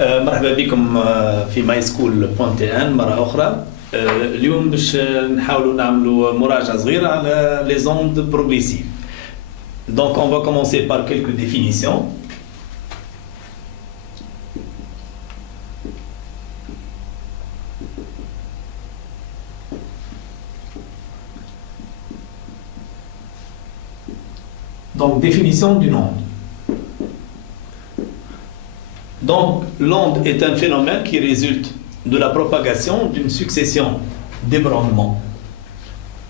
مرحبا بكم في ماي سكول بوان تي ان مرة أخرى. اليوم باش نحاولوا نعملوا مراجعة صغيرة على les ondes progressives. Donc on va commencer par quelques définitions. Donc définition d'une onde. Donc, l'onde est un phénomène qui résulte de la propagation d'une succession d'ébranlements.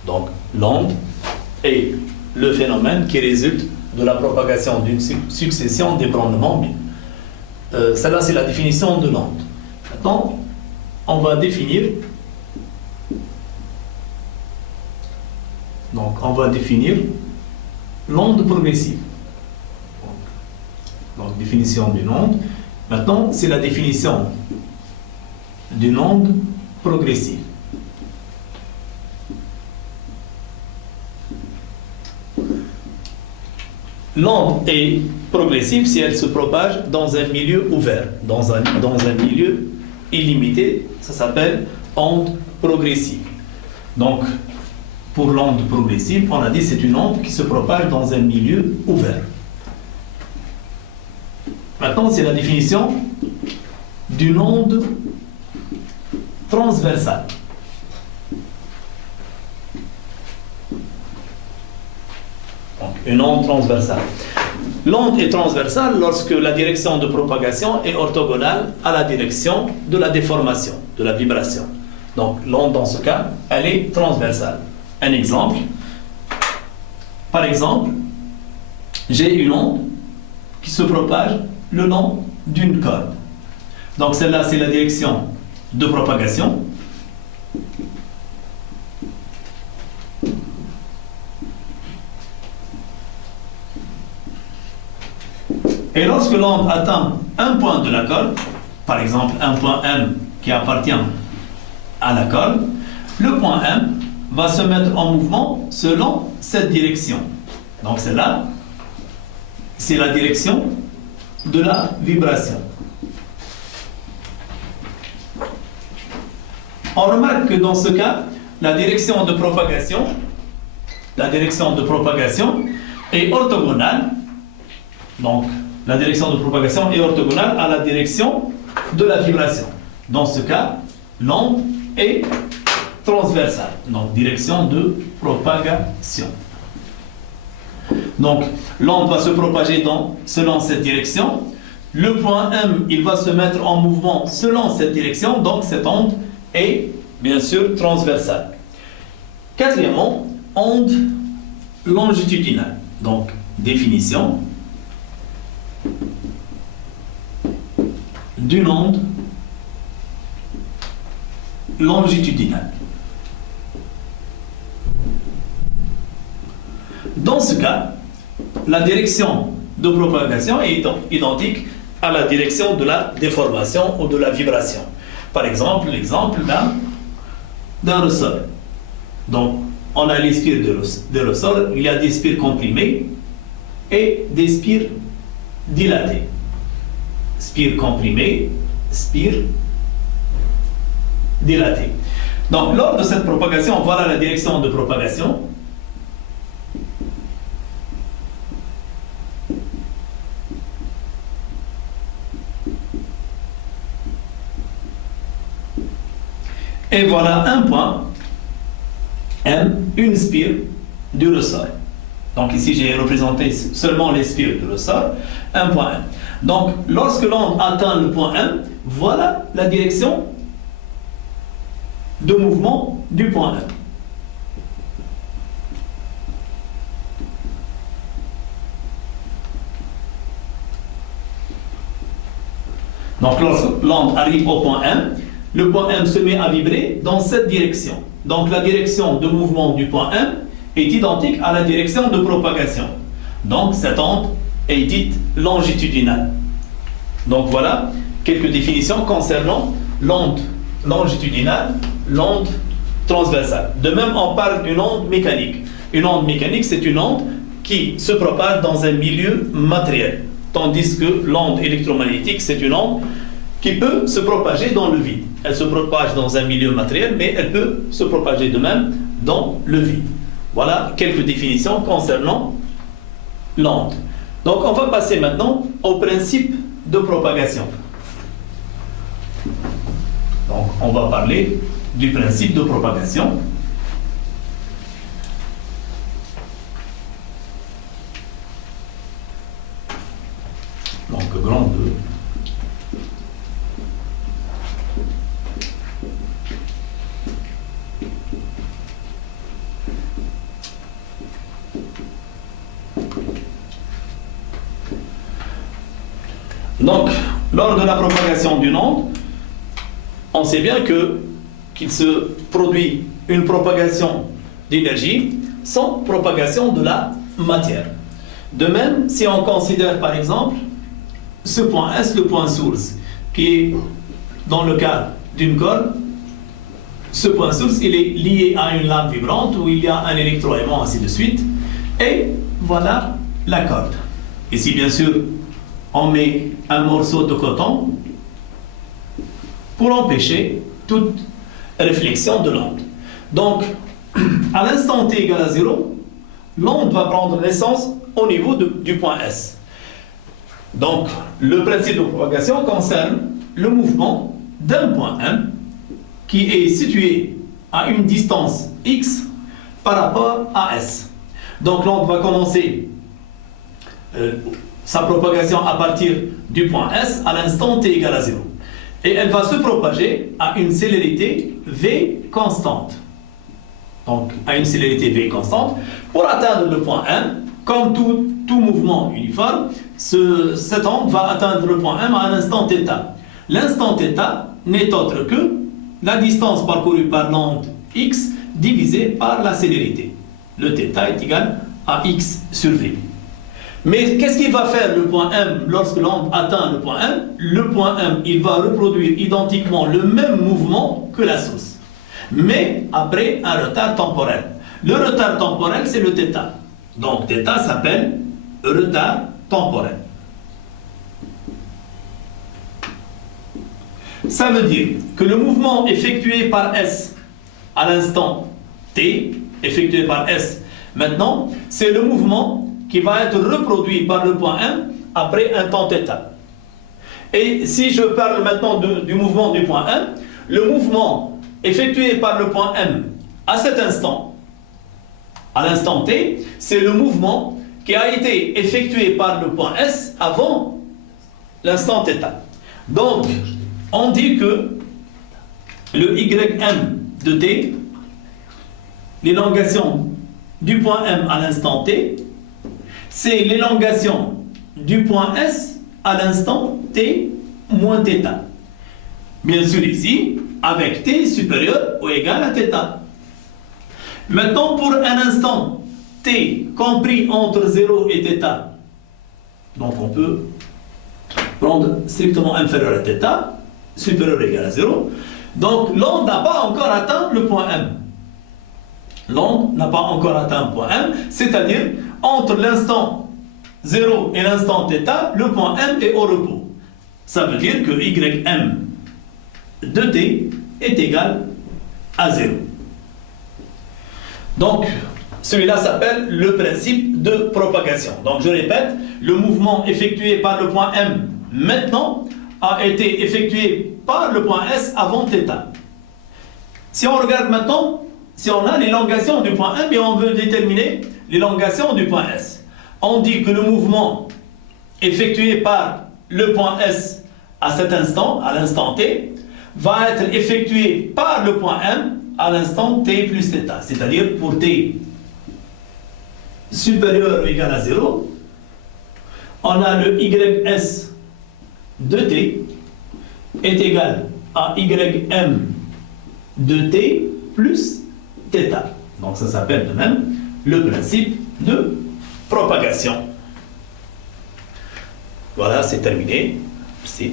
Donc, l'onde est le phénomène qui résulte de la propagation d'une succession d'ébranlements. Celle-là, c'est la définition de l'onde. Maintenant, on va définir. Donc, on va définir l'onde progressive. Donc, définition d'une onde. Maintenant, c'est la définition d'une onde progressive. L'onde est progressive si elle se propage dans un milieu ouvert, dans un milieu illimité, ça s'appelle onde progressive. Donc, pour l'onde progressive, on a dit que c'est une onde qui se propage dans un milieu ouvert. Maintenant, c'est la définition d'une onde transversale. Donc, une onde transversale. L'onde est transversale lorsque la direction de propagation est orthogonale à la direction de la déformation, de la vibration. Donc, l'onde, dans ce cas, elle est transversale. Un exemple. Par exemple, j'ai une onde qui se propage le long d'une corde. Donc celle-là, c'est la direction de propagation. Et lorsque l'onde atteint un point de la corde, par exemple un point M qui appartient à la corde, le point M va se mettre en mouvement selon cette direction. Donc celle-là, c'est la direction de la vibration. On remarque que dans ce cas, la direction de propagation est orthogonale. Donc, la direction de propagation est orthogonale à la direction de la vibration. Dans ce cas, l'onde est transversale. Donc, direction de propagation. Donc, l'onde va se propager selon cette direction. Le point M, il va se mettre en mouvement selon cette direction. Donc, cette onde est, bien sûr, transversale. Quatrièmement, onde longitudinale. Donc, définition d'une onde longitudinale. Dans ce cas, la direction de propagation est identique à la direction de la déformation ou de la vibration. Par exemple, l'exemple d'un ressort. Donc, on a les spires de ressort, il y a des spires comprimées et des spires dilatées. Spires comprimées, spires dilatées. Donc, lors de cette propagation, voilà la direction de propagation. Et voilà un point M, une spire du ressort. Donc ici, j'ai représenté seulement les spires du ressort, un point M. Donc, lorsque l'onde atteint le point M, voilà la direction de mouvement du point M. Donc, lorsque l'onde arrive au point M, le point M se met à vibrer dans cette direction. Donc la direction de mouvement du point M est identique à la direction de propagation. Donc cette onde est dite longitudinale. Donc voilà quelques définitions concernant l'onde longitudinale, l'onde transversale. De même, on parle d'une onde mécanique. Une onde mécanique, c'est une onde qui se propage dans un milieu matériel. Tandis que l'onde électromagnétique, c'est une onde qui peut se propager dans le vide. Elle se propage dans un milieu matériel, mais elle peut se propager de même dans le vide. Voilà quelques définitions concernant l'onde. Donc on va passer maintenant au principe de propagation. Donc on va parler du principe de propagation. Donc grand 2. Donc, lors de la propagation d'une onde, on sait bien qu'il se produit une propagation d'énergie sans propagation de la matière. De même, si on considère par exemple ce point S, le point source, qui est dans le cas d'une corde, ce point source, il est lié à une lame vibrante où il y a un électroaimant, ainsi de suite, et voilà la corde. Ici, bien sûr, on met un morceau de coton pour empêcher toute réflexion de l'onde. Donc, à l'instant t égale à 0, l'onde va prendre naissance au niveau du point S. Donc, le principe de propagation concerne le mouvement d'un point M qui est situé à une distance x par rapport à S. Donc, l'onde va commencer sa propagation à partir du point S à l'instant t égale à 0. Et elle va se propager à une célérité v constante. Donc, à une célérité v constante. Pour atteindre le point M, comme tout mouvement uniforme, cette onde va atteindre le point M à un instant θ. L'instant θ n'est autre que la distance parcourue par l'onde x divisée par la célérité. Le θ est égal à x sur v. Mais qu'est-ce qu'il va faire le point M lorsque l'onde atteint le point M? Le point M, il va reproduire identiquement le même mouvement que la source, mais après un retard temporel. Le retard temporel, c'est le θ. Donc θ s'appelle retard temporel. Ça veut dire que le mouvement effectué par S à l'instant t, effectué par S maintenant, c'est le mouvement qui va être reproduit par le point M après un temps θ. Et si je parle maintenant du mouvement du point M, le mouvement effectué par le point M à cet instant, à l'instant t, c'est le mouvement qui a été effectué par le point S avant l'instant θ. Donc, on dit que le ym de t, l'élongation du point M à l'instant t, c'est l'élongation du point S à l'instant t moins θ. Bien sûr ici, avec t supérieur ou égal à θ. Maintenant, pour un instant t compris entre 0 et θ, donc on peut prendre strictement inférieur à θ, supérieur ou égal à 0. Donc l'onde n'a pas encore atteint le point M. L'onde n'a pas encore atteint le point M, c'est-à-dire entre l'instant 0 et l'instant θ, le point M est au repos. Ça veut dire que ym de t est égal à 0. Donc, celui-là s'appelle le principe de propagation. Donc, je répète, le mouvement effectué par le point M maintenant a été effectué par le point S avant θ. Si on regarde maintenant, si on a l'élongation du point M et on veut déterminer l'élongation du point S, on dit que le mouvement effectué par le point S à cet instant, à l'instant t, va être effectué par le point M à l'instant t plus θ. C'est-à-dire pour t supérieur ou égal à 0, on a le ys de t est égal à ym de t plus θ. Donc ça s'appelle de même le principe de propagation. Voilà, c'est terminé. Merci.